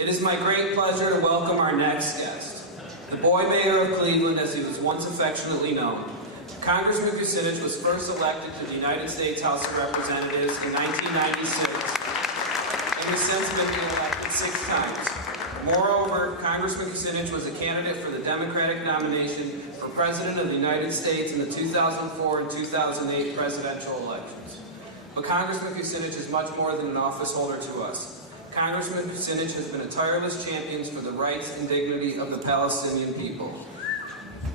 It is my great pleasure to welcome our next guest, the boy mayor of Cleveland as he was once affectionately known. Congressman Kucinich was first elected to the United States House of Representatives in 1996 and has since been elected 6 times. Moreover, Congressman Kucinich was a candidate for the Democratic nomination for President of the United States in the 2004 and 2008 presidential elections. But Congressman Kucinich is much more than an office holder to us. Congressman Kucinich has been a tireless champion for the rights and dignity of the Palestinian people.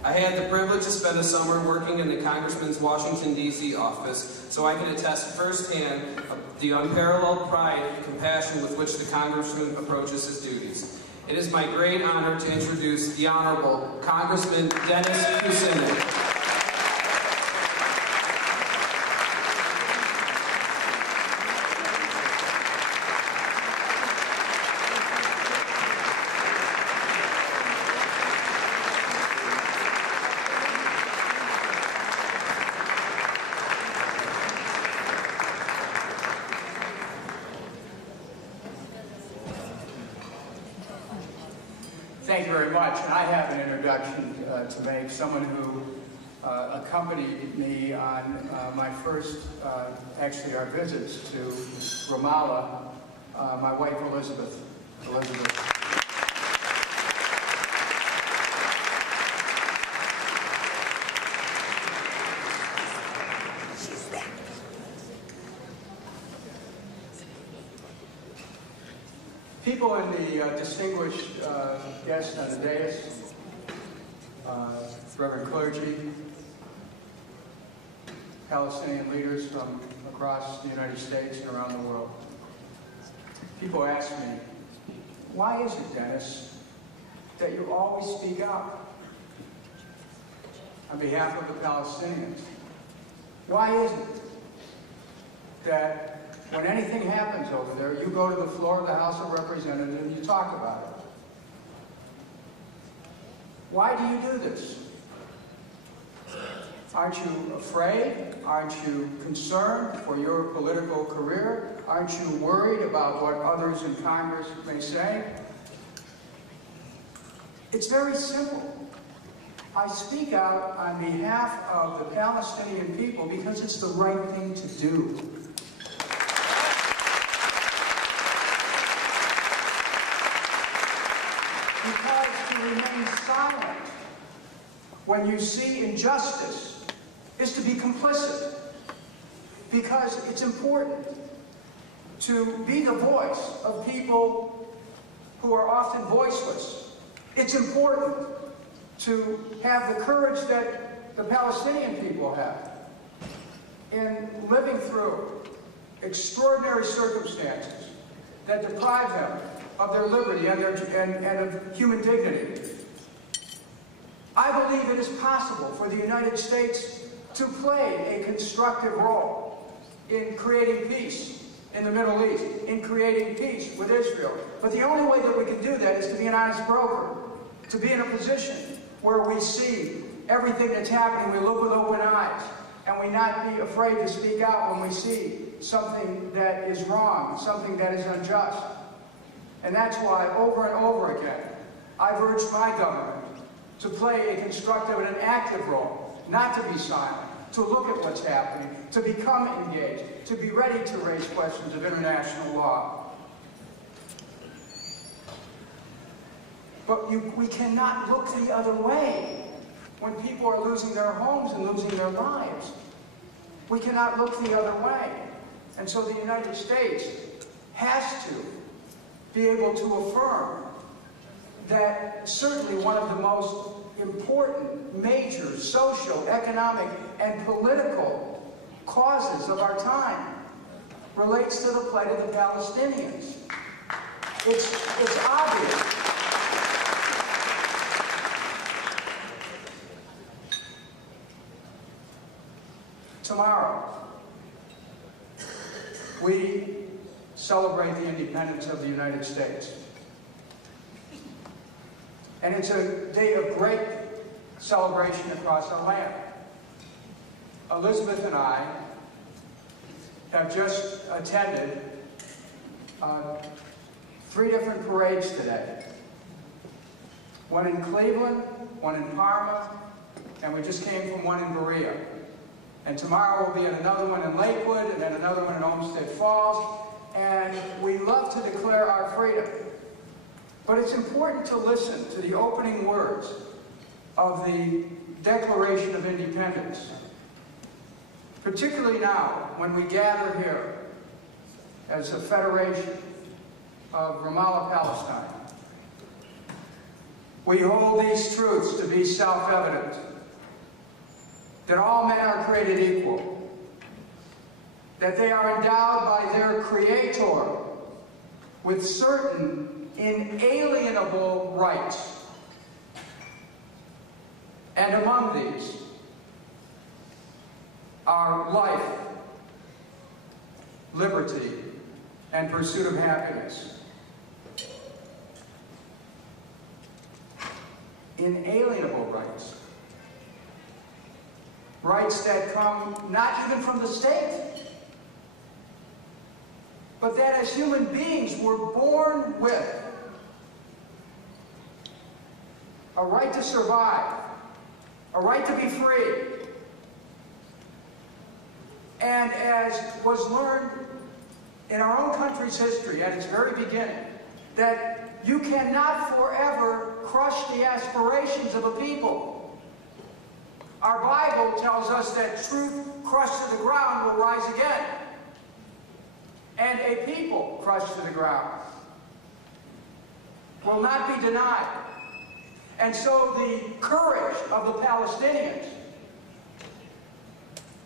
I had the privilege to spend a summer working in the Congressman's Washington, D.C. office, so I can attest firsthand of the unparalleled pride and compassion with which the Congressman approaches his duties. It is my great honor to introduce the Honorable Congressman Dennis Kucinich. Thank you very much. And I have an introduction to make. Someone who accompanied me on my first, actually our visits to Ramallah, my wife Elizabeth. People in the distinguished guests on the dais, Reverend clergy, Palestinian leaders from across the United States and around the world. People ask me, why is it, Dennis, that you always speak up on behalf of the Palestinians? Why is it that when anything happens over there, you go to the floor of the House of Representatives and you talk about it? Why do you do this? Aren't you afraid? Aren't you concerned for your political career? Aren't you worried about what others in Congress may say? It's very simple. I speak out on behalf of the Palestinian people because it's the right thing to do. Because to remain silent when you see injustice is to be complicit. Because it's important to be the voice of people who are often voiceless. It's important to have the courage that the Palestinian people have in living through extraordinary circumstances that deprive them of their liberty and of human dignity. I believe it is possible for the United States to play a constructive role in creating peace in the Middle East, in creating peace with Israel. But the only way that we can do that is to be an honest broker, to be in a position where we see everything that's happening, we look with open eyes, and we not be afraid to speak out when we see something that is wrong, something that is unjust. And that's why, over and over again, I've urged my government to play a constructive and an active role, not to be silent, to look at what's happening, to become engaged, to be ready to raise questions of international law. But we cannot look the other way when people are losing their homes and losing their lives. We cannot look the other way. And so the United States has to be able to affirm that certainly one of the most important, major social, economic, and political causes of our time relates to the plight of the Palestinians. It's obvious. Tomorrow, we celebrate the independence of the United States. And it's a day of great celebration across our land. Elizabeth and I have just attended 3 different parades today. One in Cleveland, one in Parma, and we just came from one in Berea. And tomorrow we'll be at another one in Lakewood, and then another one in Olmsted Falls. And we love to declare our freedom. But it's important to listen to the opening words of the Declaration of Independence, particularly now when we gather here as a federation of Ramallah, Palestine. We hold these truths to be self-evident, that all men are created equal, that they are endowed by their Creator with certain inalienable rights. And among these are life, liberty, and pursuit of happiness. Inalienable rights. Rights that come not even from the state, but that as human beings we're born with. A right to survive, a right to be free. And as was learned in our own country's history at its very beginning, that you cannot forever crush the aspirations of a people. Our Bible tells us that truth crushed to the ground will rise again. And a people crushed to the ground will not be denied. And so the courage of the Palestinians,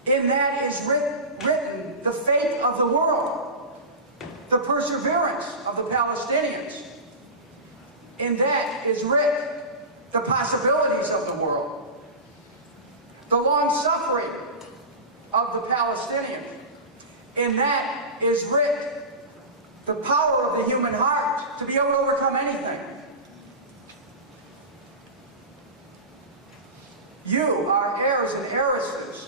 in that is written the fate of the world, the perseverance of the Palestinians. In that is written the possibilities of the world, the long-suffering of the Palestinian. In that is written the power of the human heart to be able to overcome anything. You are heirs and heiresses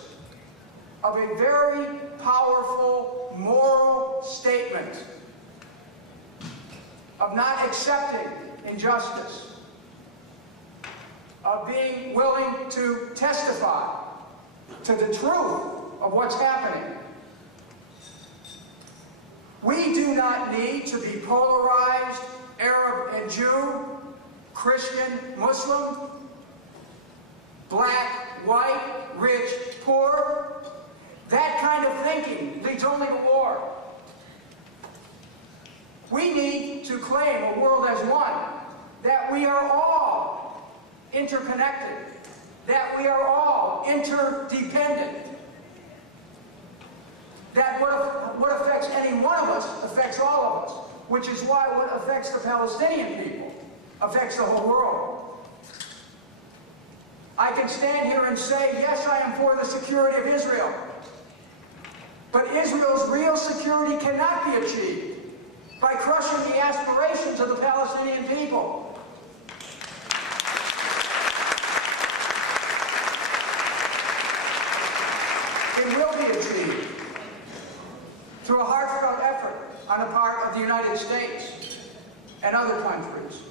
of a very powerful moral statement of not accepting injustice, of being willing to testify to the truth of what's happening. We do not need to be polarized, Arab and Jew, Christian, Muslim, black, white, rich, poor. That kind of thinking leads only to war. We need to claim a world as one, that we are all interconnected, that we are all interdependent, that what affects any one of us affects all of us, which is why what affects the Palestinian people affects the whole world. I can stand here and say, yes, I am for the security of Israel. But Israel's real security cannot be achieved by crushing the aspirations of the Palestinian people. It will be achieved through a heartfelt effort on the part of the United States and other countries